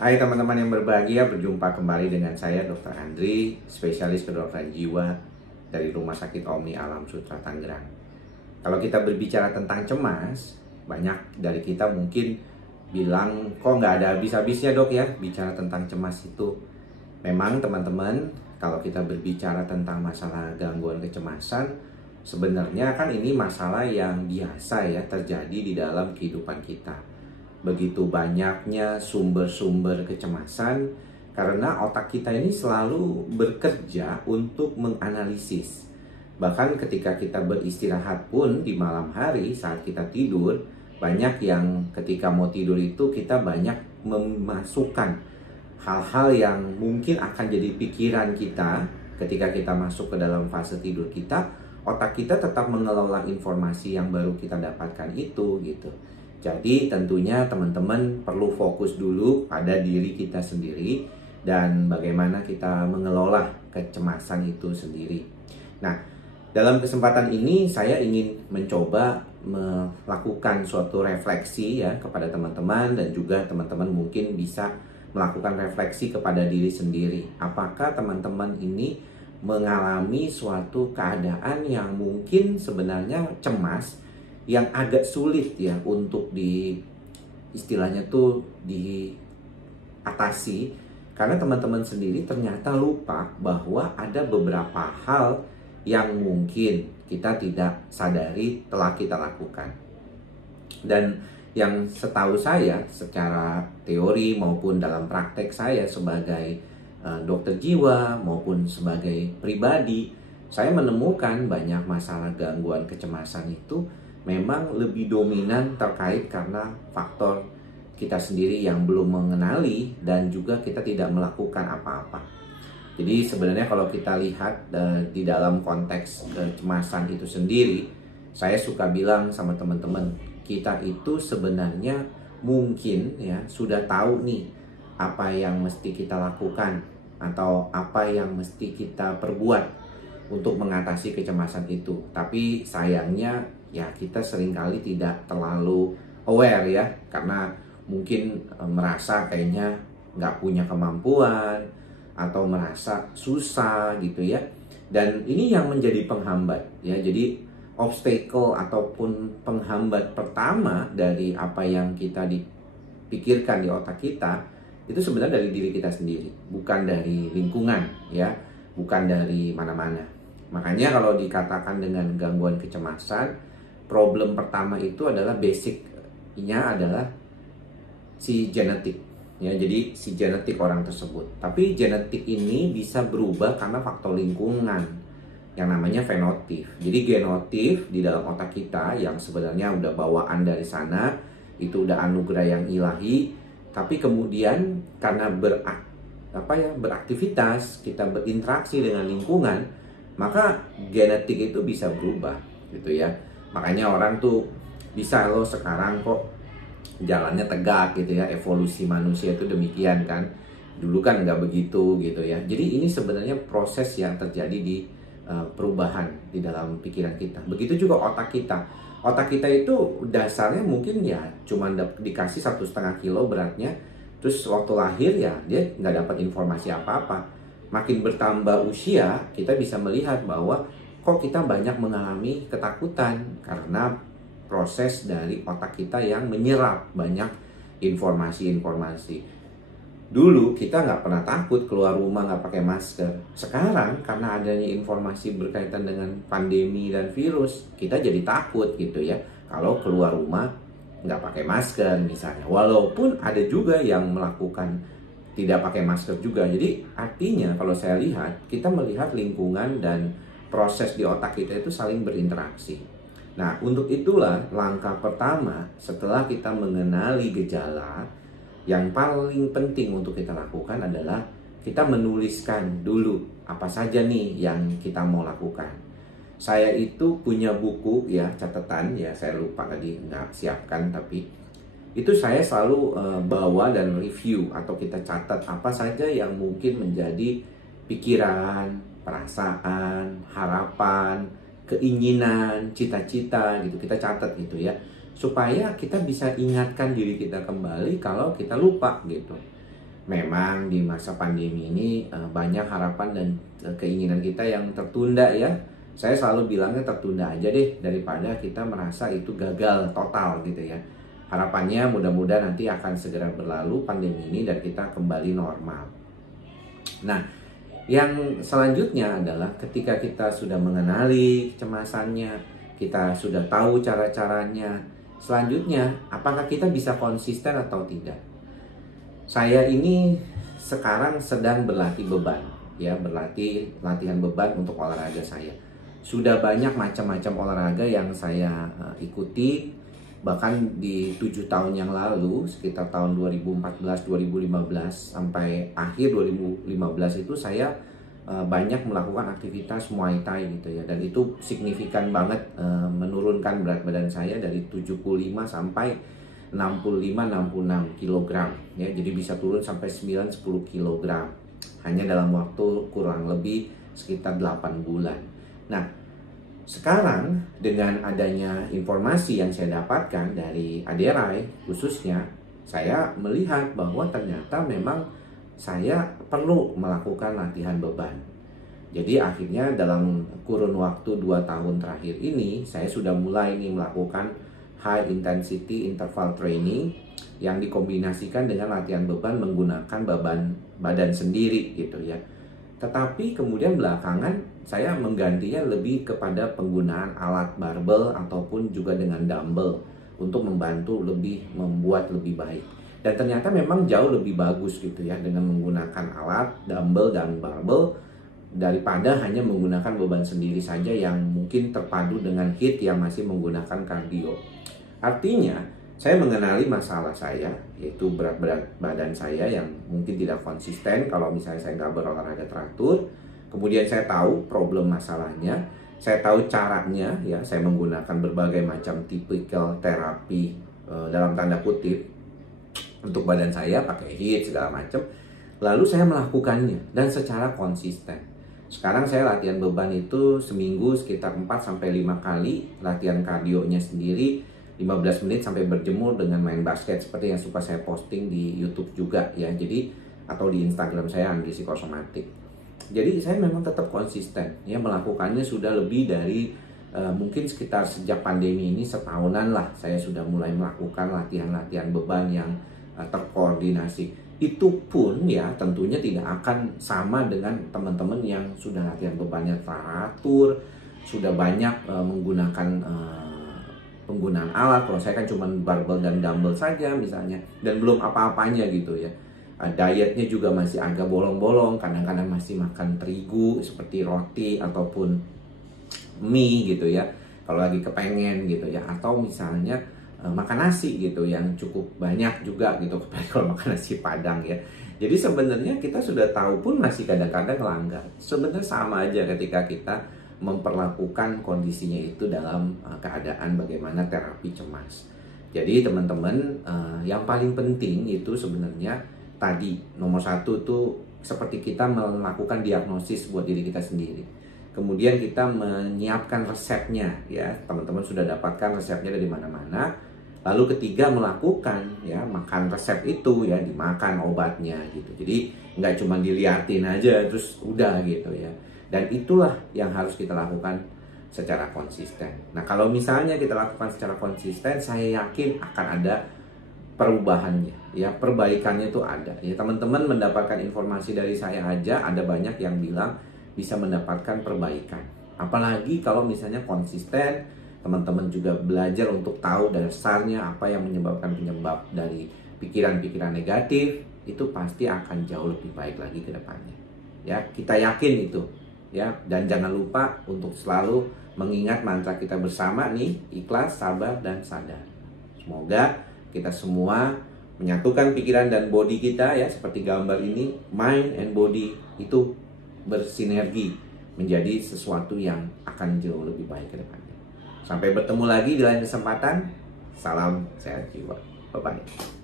Hai teman-teman yang berbahagia, berjumpa kembali dengan saya Dr. Andri, spesialis kedokteran jiwa dari Rumah Sakit Omni Alam Sutra Tangerang. Kalau kita berbicara tentang cemas, banyak dari kita mungkin bilang, kok nggak ada habis-habisnya dok ya bicara tentang cemas itu. Memang teman-teman, kalau kita berbicara tentang masalah gangguan kecemasan, sebenarnya kan ini masalah yang biasa ya terjadi di dalam kehidupan kita. Begitu banyaknya sumber-sumber kecemasan karena otak kita ini selalu bekerja untuk menganalisis. Bahkan ketika kita beristirahat pun di malam hari saat kita tidur, banyak yang ketika mau tidur itu kita banyak memasukkan hal-hal yang mungkin akan jadi pikiran kita ketika kita masuk ke dalam fase tidur kita. Otak kita tetap mengelola informasi yang baru kita dapatkan itu gitu. Jadi tentunya teman-teman perlu fokus dulu pada diri kita sendiri dan bagaimana kita mengelola kecemasan itu sendiri. Nah, dalam kesempatan ini saya ingin mencoba melakukan suatu refleksi ya kepada teman-teman, dan juga teman-teman mungkin bisa melakukan refleksi kepada diri sendiri. Apakah teman-teman ini mengalami suatu keadaan yang mungkin sebenarnya cemas, yang agak sulit ya untuk istilahnya tuh diatasi, karena teman-teman sendiri ternyata lupa bahwa ada beberapa hal yang mungkin kita tidak sadari telah kita lakukan. Dan yang setahu saya secara teori maupun dalam praktek saya sebagai dokter jiwa maupun sebagai pribadi, saya menemukan banyak masalah gangguan kecemasan itu memang lebih dominan terkait karena faktor kita sendiri yang belum mengenali dan juga kita tidak melakukan apa-apa. Jadi sebenarnya kalau kita lihat di dalam konteks kecemasan itu sendiri, saya suka bilang sama teman-teman, kita itu sebenarnya mungkin ya sudah tahu nih apa yang mesti kita lakukan atau apa yang mesti kita perbuat untuk mengatasi kecemasan itu. Tapi sayangnya ya kita seringkali tidak terlalu aware ya, karena mungkin merasa kayaknya nggak punya kemampuan atau merasa susah gitu ya. Dan ini yang menjadi penghambat ya. Jadi obstacle ataupun penghambat pertama dari apa yang kita dipikirkan di otak kita itu sebenarnya dari diri kita sendiri, bukan dari lingkungan ya, bukan dari mana-mana. Makanya kalau dikatakan dengan gangguan kecemasan, problem pertama itu adalah basicnya adalah si genetik ya. Jadi si genetik orang tersebut. Tapi genetik ini bisa berubah karena faktor lingkungan yang namanya fenotip. Jadi genotip di dalam otak kita yang sebenarnya udah bawaan dari sana, itu udah anugerah yang ilahi. Tapi kemudian karena beraktivitas, kita berinteraksi dengan lingkungan, maka genetik itu bisa berubah gitu ya. Makanya orang tuh bisa loh sekarang kok jalannya tegak gitu ya. Evolusi manusia itu demikian kan. Dulu kan nggak begitu gitu ya. Jadi ini sebenarnya proses yang terjadi di perubahan di dalam pikiran kita. Begitu juga otak kita. Otak kita itu dasarnya mungkin ya cuma dikasih 1,5 kilo beratnya. Terus waktu lahir ya dia nggak dapat informasi apa-apa. Makin bertambah usia, kita bisa melihat bahwa kok kita banyak mengalami ketakutan karena proses dari otak kita yang menyerap banyak informasi-informasi. Dulu kita nggak pernah takut keluar rumah nggak pakai masker. Sekarang karena adanya informasi berkaitan dengan pandemi dan virus, kita jadi takut gitu ya kalau keluar rumah nggak pakai masker misalnya. Walaupun ada juga yang melakukan tidak pakai masker juga. Jadi artinya kalau saya lihat, kita melihat lingkungan dan proses di otak kita itu saling berinteraksi. Nah, untuk itulah langkah pertama setelah kita mengenali gejala, yang paling penting untuk kita lakukan adalah kita menuliskan dulu apa saja nih yang kita mau lakukan. Saya itu punya buku ya, catatan ya, saya lupa tadi nggak siapkan, tapi itu saya selalu bawa dan review atau kita catat apa saja yang mungkin menjadi pikiran, perasaan, harapan, keinginan, cita-cita gitu, kita catat gitu ya, supaya kita bisa ingatkan diri kita kembali kalau kita lupa gitu. Memang di masa pandemi ini banyak harapan dan keinginan kita yang tertunda ya. Saya selalu bilangnya tertunda aja deh daripada kita merasa itu gagal total gitu ya. Harapannya mudah-mudahan nanti akan segera berlalu pandemi ini dan kita kembali normal. Nah, yang selanjutnya adalah ketika kita sudah mengenali kecemasannya, kita sudah tahu cara-caranya, selanjutnya apakah kita bisa konsisten atau tidak? Saya ini sekarang sedang berlatih beban, ya, latihan beban untuk olahraga saya. Sudah banyak macam-macam olahraga yang saya ikuti, bahkan di 7 tahun yang lalu, sekitar tahun 2014-2015 sampai akhir 2015 itu saya banyak melakukan aktivitas Muay Thai gitu ya, dan itu signifikan banget menurunkan berat badan saya dari 75 sampai 65-66 kg ya, jadi bisa turun sampai 9-10 kg hanya dalam waktu kurang lebih sekitar 8 bulan. Nah, sekarang dengan adanya informasi yang saya dapatkan dari Aderai khususnya, saya melihat bahwa ternyata memang saya perlu melakukan latihan beban. Jadi akhirnya dalam kurun waktu 2 tahun terakhir ini, saya sudah mulai melakukan high intensity interval training yang dikombinasikan dengan latihan beban menggunakan badan sendiri gitu ya. Tetapi kemudian belakangan saya menggantinya lebih kepada penggunaan alat barbel ataupun juga dengan dumbbell untuk membantu membuat lebih baik. Dan ternyata memang jauh lebih bagus gitu ya dengan menggunakan alat dumbbell dan barbel daripada hanya menggunakan beban sendiri saja yang mungkin terpadu dengan HIIT yang masih menggunakan kardio. Artinya, saya mengenali masalah saya, yaitu berat badan saya yang mungkin tidak konsisten kalau misalnya saya nggak berolahraga teratur. Kemudian saya tahu problem masalahnya, saya tahu caranya, ya, saya menggunakan berbagai macam tipikal terapi dalam tanda kutip untuk badan saya, pakai HIIT segala macam. Lalu saya melakukannya dan secara konsisten. Sekarang saya latihan beban itu seminggu sekitar 4-5 kali, latihan kardionya sendiri 15 menit sampai berjemur dengan main basket seperti yang suka saya posting di YouTube juga ya. Jadi atau di Instagram saya Andri Psikosomatik. Jadi saya memang tetap konsisten ya, melakukannya sudah lebih dari mungkin sekitar sejak pandemi ini setahunan lah saya sudah mulai melakukan latihan-latihan beban yang terkoordinasi. Itu pun ya tentunya tidak akan sama dengan teman-teman yang sudah latihan bebannya teratur, sudah banyak menggunakan penggunaan alat. Kalau saya kan cuma barbel dan dumbbell saja misalnya, dan belum apa-apanya gitu ya. Dietnya juga masih agak bolong-bolong, kadang-kadang masih makan terigu seperti roti ataupun mie gitu ya kalau lagi kepengen gitu ya, atau misalnya makan nasi gitu yang cukup banyak juga gitu kalau makan nasi Padang ya. Jadi sebenarnya kita sudah tahu pun masih kadang-kadang langgar. Sebenarnya sama aja ketika kita memperlakukan kondisinya itu dalam keadaan bagaimana terapi cemas. Jadi teman-teman, yang paling penting itu sebenarnya tadi nomor 1 tuh seperti kita melakukan diagnosis buat diri kita sendiri. Kemudian kita menyiapkan resepnya ya, teman-teman sudah dapatkan resepnya dari mana-mana. Lalu ketiga melakukan ya, makan resep itu ya, dimakan obatnya gitu. Jadi nggak cuma diliatin aja terus udah gitu ya. Dan itulah yang harus kita lakukan secara konsisten. Nah, kalau misalnya kita lakukan secara konsisten, saya yakin akan ada perubahannya, ya, perbaikannya itu ada. Ya, teman-teman mendapatkan informasi dari saya aja, ada banyak yang bilang bisa mendapatkan perbaikan. Apalagi kalau misalnya konsisten, teman-teman juga belajar untuk tahu dasarnya apa yang menyebabkan penyebab dari pikiran-pikiran negatif, itu pasti akan jauh lebih baik lagi ke depannya. Ya, kita yakin itu. Ya, dan jangan lupa untuk selalu mengingat mantra kita bersama nih, ikhlas, sabar, dan sadar. Semoga kita semua menyatukan pikiran dan body kita ya, seperti gambar ini, mind and body itu bersinergi menjadi sesuatu yang akan jauh lebih baik ke depannya. Sampai bertemu lagi di lain kesempatan. Salam sehat jiwa. Bye-bye.